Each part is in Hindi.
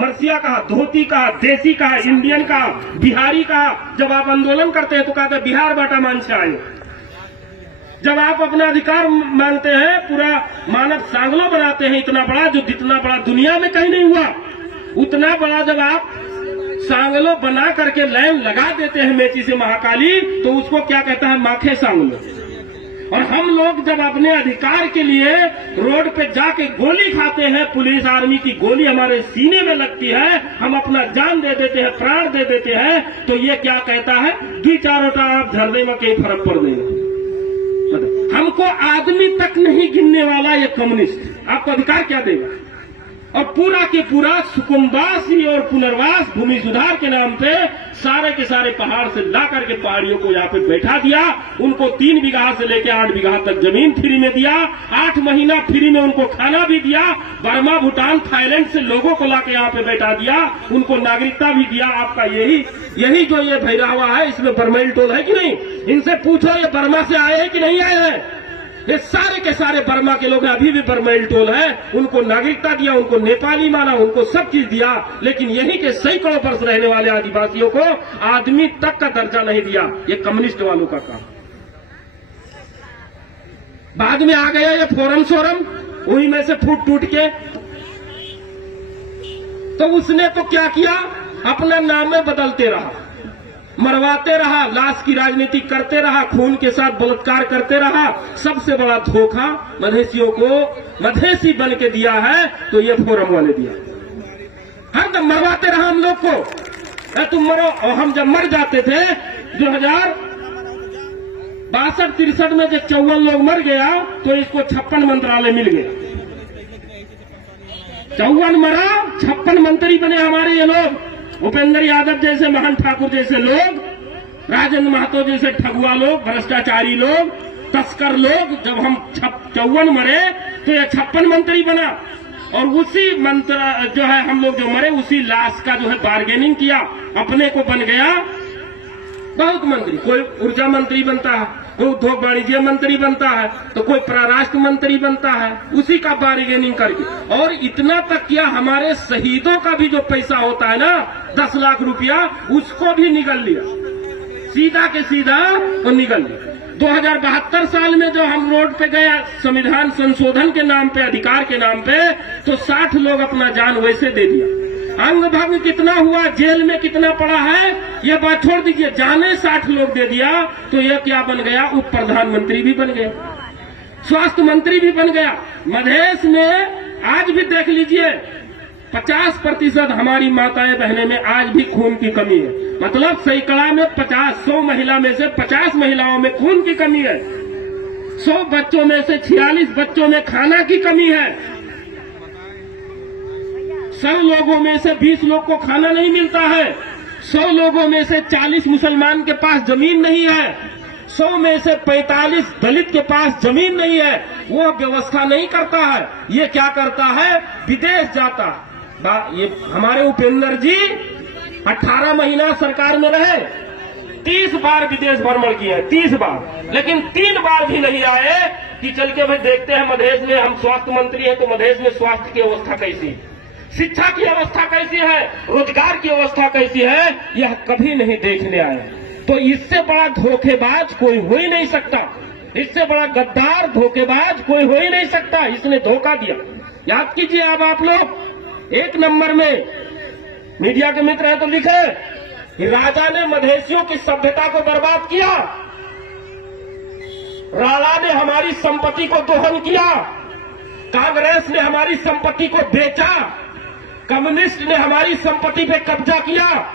मरसिया कहा, धोती कहा, देसी कहा, इंडियन कहा, बिहारी कहा। जब आप आंदोलन करते हैं तो कहते हैं बिहार बाटा मान से आए। जब आप अपना अधिकार मांगते हैं, पूरा मानव सांगलो बनाते हैं इतना बड़ा, जो जितना बड़ा दुनिया में कहीं नहीं हुआ, उतना बड़ा जब आप सांगलो बना करके लाइन लगा देते हैं मेची से महाकाली, तो उसको क्या कहता है? माखे सांगलो। और हम लोग जब अपने अधिकार के लिए रोड पे जाके गोली खाते हैं, पुलिस आर्मी की गोली हमारे सीने में लगती है, हम अपना जान दे देते हैं, प्राण दे देते हैं, तो ये क्या कहता है? 2-4 आप झरने में कहीं फर्क पड़ देगा। हमको आदमी तक नहीं गिनने वाला ये कम्युनिस्ट आपको अधिकार क्या देगा? और पूरा के पूरा सुकुम्बासी और पुनर्वास भूमि सुधार के नाम पे सारे के सारे पहाड़ से ला करके पहाड़ियों को यहाँ पे बैठा दिया। उनको 3 बीघा से लेकर 8 बीघा तक जमीन फ्री में दिया, 8 महीना फ्री में उनको खाना भी दिया, बर्मा, भूटान, थाईलैंड से लोगों को लाके यहाँ पे बैठा दिया, उनको नागरिकता भी दिया। आपका यही जो ये भैरवा है, इसमें बर्मेल टोल है कि नहीं? इनसे पूछो ये बर्मा से आए हैं कि नहीं आए हैं? ये सारे के सारे बर्मा के लोग हैं, अभी भी बर्मेल टोल है। उनको नागरिकता दिया, उनको नेपाली माना, उनको सब चीज दिया, लेकिन यहीं के सैकड़ों वर्ष रहने वाले आदिवासियों को आदमी तक का दर्जा नहीं दिया। ये कम्युनिस्ट वालों का काम। बाद में आ गया ये फोरम सोरम, वही में से फूट टूट के। तो उसने तो क्या किया? अपना नाम में बदलते रहा, मरवाते रहा, लाश की राजनीति करते रहा, खून के साथ बलात्कार करते रहा। सबसे बड़ा धोखा मधेसियों को मधेसी बन के दिया है तो ये फोरम वाले दिया। हरदम मरवाते रहा हम लोग को, तुम मरो। और हम जब मर जाते थे 2062-63 में जब 54 लोग मर गया तो इसको 56 मंत्रालय मिल गया। 54 मरा, 56 मंत्री बने हमारे ये लोग। उपेंद्र यादव जैसे, महान ठाकुर जैसे लोग, राजेंद्र महतो जैसे ठगुआ लोग, भ्रष्टाचारी लोग, तस्कर लोग। जब हम 54 मरे तो ये 56 मंत्री बना। और उसी मंत्र जो है हम लोग जो मरे, उसी लाश का जो है बार्गेनिंग किया, अपने को बन गया बहुत मंत्री। कोई ऊर्जा मंत्री बनता है, कोई उद्योग वाणिज्य मंत्री बनता है, तो कोई परराष्ट्र मंत्री बनता है, उसी का बार्गेनिंग करके। और इतना तक किया, हमारे शहीदों का भी जो पैसा होता है ना, 10 लाख रुपया, उसको भी निगल लिया, सीधा के सीधा वो निगल लिया। 2072 साल में जो हम रोड पे गए संविधान संशोधन के नाम पे, अधिकार के नाम पे, तो 60 लोग अपना जान वैसे दे दिया। अंग भंग कितना हुआ, जेल में कितना पड़ा है, ये बात छोड़ दीजिए। जाने 60 लोग दे दिया तो ये क्या बन गया? उप प्रधानमंत्री भी बन गया, स्वास्थ्य मंत्री भी बन गया। मधेश में आज भी देख लीजिए 50% हमारी माताएं बहनें में आज भी खून की कमी है। मतलब सैकड़ा में 100 महिला में से 50 महिलाओं में खून की कमी है। 100 बच्चों में से 46 बच्चों में खाना की कमी है। 100 लोगों में से 20 लोग को खाना नहीं मिलता है। 100 लोगों में से 40 मुसलमान के पास जमीन नहीं है। 100 में से 45 दलित के पास जमीन नहीं है। वो व्यवस्था नहीं करता है, ये क्या करता है? विदेश जाता है। ये हमारे उपेंद्र जी 18 महीना सरकार में रहे, 30 बार विदेश भ्रमण किए, 30 बार, लेकिन 3 बार भी नहीं आए कि चल के भाई देखते हैं मधेश में, हम स्वास्थ्य मंत्री हैं तो मधेश में स्वास्थ्य की अवस्था कैसी है, शिक्षा की अवस्था कैसी है, रोजगार की अवस्था कैसी है, यह कभी नहीं देखने आए। तो इससे बड़ा धोखेबाज कोई हो ही नहीं सकता, इससे बड़ा गद्दार धोखेबाज कोई हो ही नहीं सकता। इसने धोखा दिया। याद कीजिए अब आप लोग, 1 नंबर में मीडिया के मित्र हैं तो लिखे कि राजा ने मधेसियों की सभ्यता को बर्बाद किया, राणा ने हमारी संपत्ति को दोहन किया, कांग्रेस ने हमारी संपत्ति को बेचा, कम्युनिस्ट ने हमारी संपत्ति पे कब्जा किया,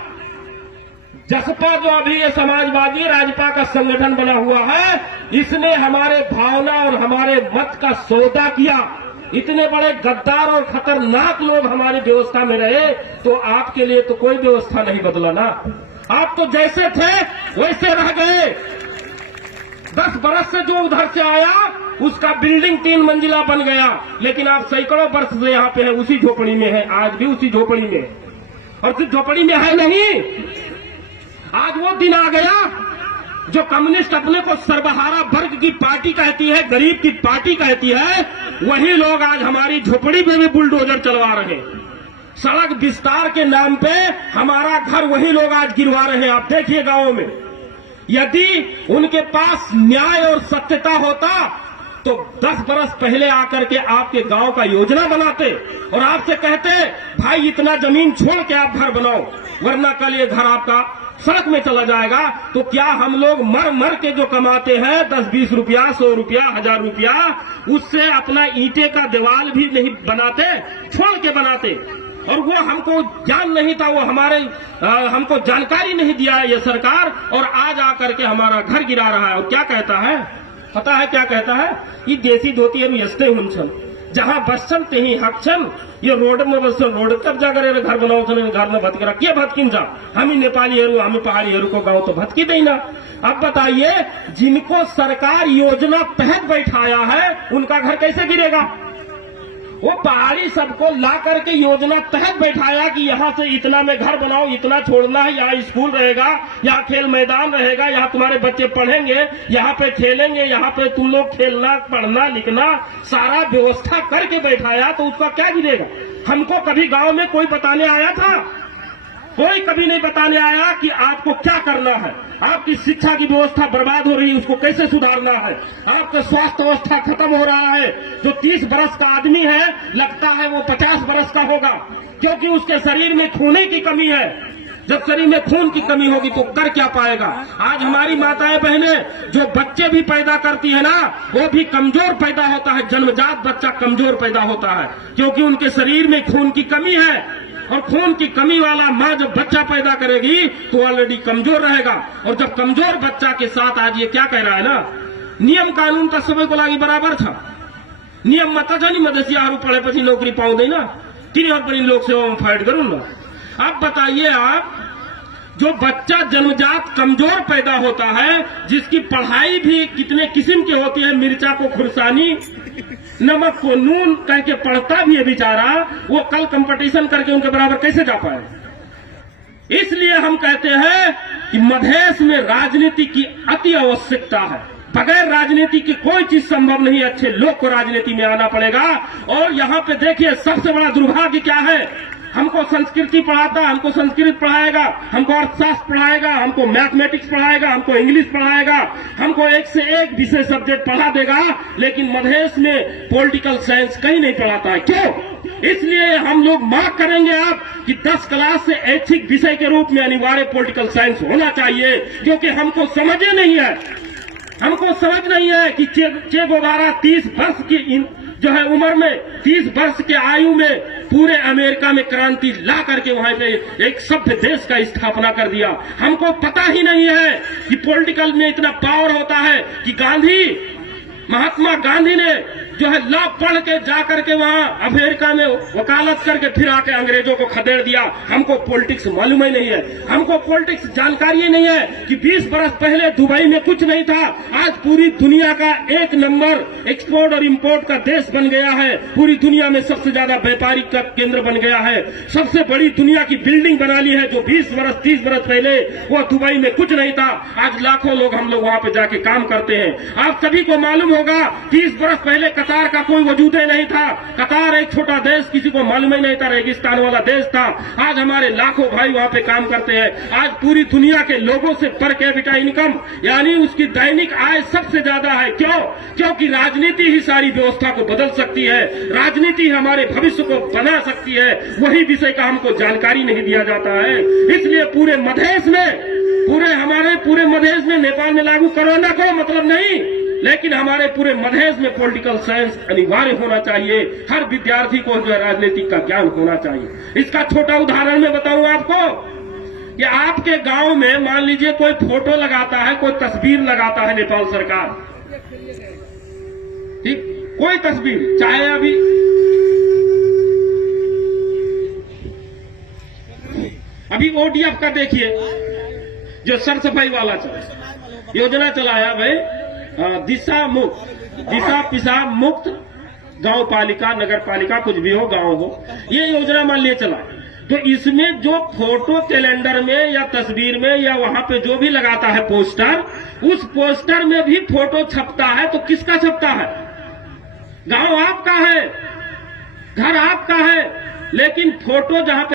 जसपा जो अभी ये समाजवादी राजपा का संगठन बना हुआ है, इसने हमारे भावना और हमारे मत का सौदा किया। इतने बड़े गद्दार और खतरनाक लोग हमारी व्यवस्था में रहे, तो आपके लिए तो कोई व्यवस्था नहीं बदला ना। आप तो जैसे थे वैसे रह गए। 10 बरस से जो उधर से आया उसका बिल्डिंग 3 मंजिला बन गया, लेकिन आप सैकड़ों वर्ष से यहाँ पे है, उसी झोपड़ी में है, आज भी उसी झोपड़ी में है। और सिर्फ झोपड़ी में है नहीं, आज वो दिन आ गया जो कम्युनिस्ट अपने को सर्वहारा वर्ग की पार्टी कहती है, गरीब की पार्टी कहती है, वही लोग आज हमारी झोपड़ी में भी बुलडोजर चलवा रहे हैं। सड़क विस्तार के नाम पे हमारा घर वही लोग आज गिरवा रहे हैं। आप देखिए गांवों में, यदि उनके पास न्याय और सत्यता होता तो 10 बरस पहले आकर के आपके गांव का योजना बनाते और आपसे कहते भाई इतना जमीन छोड़ के आप घर बनाओ, वरना कल ये घर आपका सड़क में चला जाएगा। तो क्या हम लोग मर मर के जो कमाते हैं 10-20 रुपया, 100 रुपया, 1000 रुपया, उससे अपना ईंटे का दीवार भी नहीं बनाते, छोड़ के बनाते। और वो हमको ज्ञान नहीं था, वो हमको जानकारी नहीं दिया ये सरकार, और आज आकर के हमारा घर गिरा रहा है। और क्या कहता है पता है क्या कहता है? ये देसी धोती है यस्ते हुनछन, जहां बसन ते ही हकछन, ये रोड में बसन रोड तब जाकर घर बनाओ छन, घर में भटक रहा क्या भटकिन जा, हम ही नेपाली हेरू, हम पहाड़ी हेरू को गाँव तो भटकी देना। अब बताइए, जिनको सरकार योजना तहत बैठाया है उनका घर कैसे गिरेगा? वो पहाड़ी सबको ला करके योजना तहत बैठाया कि यहाँ से इतना में घर बनाओ, इतना छोड़ना है, यहाँ स्कूल रहेगा, यहाँ खेल मैदान रहेगा, यहाँ तुम्हारे बच्चे पढ़ेंगे, यहाँ पे खेलेंगे, यहाँ पे तुम लोग खेलना, पढ़ना, लिखना, सारा व्यवस्था करके बैठाया, तो उसका क्या गिरेगा? हमको कभी गांव में कोई बताने आया था? कोई कभी नहीं बताने आया कि आपको क्या करना है, आपकी शिक्षा की व्यवस्था बर्बाद हो रही है, उसको कैसे सुधारना है, आपका स्वास्थ्य व्यवस्था खत्म हो रहा है। जो 30 बरस का आदमी है लगता है वो 50 बरस का होगा, क्योंकि उसके शरीर में खून की कमी है। जब शरीर में खून की कमी होगी तो कर क्या पाएगा? आज हमारी माताएं बहनें जो बच्चे भी पैदा करती है ना, वो भी कमजोर पैदा होता है, जन्मजात बच्चा कमजोर पैदा होता है, क्योंकि उनके शरीर में खून की कमी है। और खून की कमी वाला माँ जब बच्चा पैदा करेगी तो ऑलरेडी कमजोर रहेगा। और जब कमजोर बच्चा के साथ आज ये क्या कह रहा है ना, नियम कानून तो सबको लागी बराबर था, नियम मत था नहीं, मदसिया पढ़े पी नौकरी पाऊ देना, तीन और बड़ी लोक सेवा में फाइट करूँ ना। अब बताइए आप, जो बच्चा जन्मजात कमजोर पैदा होता है, जिसकी पढ़ाई भी कितने किस्म की होती है, मिर्चा को खुरसानी, नमक को नून कह के पढ़ता भी है बेचारा, वो कल कंपटीशन करके उनके बराबर कैसे जा पाए? इसलिए हम कहते हैं कि मधेश में राजनीति की अति आवश्यकता है। बगैर राजनीति की कोई चीज संभव नहीं, अच्छे लोग को राजनीति में आना पड़ेगा। और यहाँ पे देखिए, सबसे बड़ा दुर्भाग्य क्या है, हमको संस्कृति पढ़ाता, हमको संस्कृत पढ़ाएगा, हमको अर्थशास्त्र पढ़ाएगा, हमको मैथमेटिक्स पढ़ाएगा, हमको इंग्लिश पढ़ाएगा, हमको एक से एक विषय सब्जेक्ट पढ़ा देगा, लेकिन मधेश में पॉलिटिकल साइंस कहीं नहीं पढ़ाता है। क्यों? इसलिए हम लोग मांग करेंगे आप कि 10 क्लास से ऐच्छिक विषय के रूप में अनिवार्य पॉलिटिकल साइंस होना चाहिए, क्योंकि हमको समझ नहीं है, हमको समझ नहीं है कि चे गुएवारा 30 वर्ष की जो है उम्र में, 30 वर्ष के आयु में पूरे अमेरिका में क्रांति ला करके वहां पे एक सभ्य देश का स्थापना कर दिया। हमको पता ही नहीं है कि पॉलिटिकल में इतना पावर होता है कि महात्मा गांधी ने जो है लॉ पढ़ के जा करके वहां अमेरिका में वकालत करके फिर आके अंग्रेजों को खदेड़ दिया। हमको पॉलिटिक्स मालूम ही नहीं है, हमको पॉलिटिक्स जानकारी ही नहीं है कि 20 बरस पहले दुबई में कुछ नहीं था, आज पूरी दुनिया का 1 नंबर एक्सपोर्ट और इंपोर्ट का देश बन गया है, पूरी दुनिया में सबसे ज्यादा व्यापारिक का केंद्र बन गया है, सबसे बड़ी दुनिया की बिल्डिंग बना ली है, जो 20 बरस 30 बरस पहले वो दुबई में कुछ नहीं था। आज लाखों लोग हम लोग वहां पे जाके काम करते हैं। आप सभी को मालूम होगा 30 बरस पहले कतार का कोई वजूद ही नहीं था, कतार एक छोटा देश, किसी को मालूम ही नहीं था, रेगिस्तान वाला देश था। आज हमारे लाखों भाई वहां पे काम करते हैं। आज पूरी दुनिया के लोगों से पर कैपिटा इनकम यानी उसकी दैनिक आय सबसे ज्यादा है। क्यों? क्योंकि राजनीति ही सारी व्यवस्था को बदल सकती है, राजनीति हमारे भविष्य को बना सकती है। वही विषय का हमको जानकारी नहीं दिया जाता है। इसलिए पूरे मधेश में नेपाल में लागू कोरोना को मतलब नहीं, लेकिन हमारे पूरे मधेश में पॉलिटिकल साइंस अनिवार्य होना चाहिए। हर विद्यार्थी को जो है राजनीतिक का ज्ञान होना चाहिए। इसका छोटा उदाहरण मैं बताऊं आपको कि आपके गांव में मान लीजिए कोई फोटो लगाता है, कोई तस्वीर लगाता है नेपाल सरकार, ठीक, कोई तस्वीर, चाहे अभी ओडीएफ का देखिए, जो सर सफाई वाला योजना चलाया भाई, दिशा पिसाब मुक्त गांव पालिका, नगर पालिका, कुछ भी हो, गांव हो, ये योजना मान लिए चला। तो इसमें जो फोटो कैलेंडर में या तस्वीर में या वहां पे जो भी लगाता है पोस्टर, उस पोस्टर में भी फोटो छपता है। तो किसका छपता है? गांव आपका है, घर आपका है, लेकिन फोटो जहां पे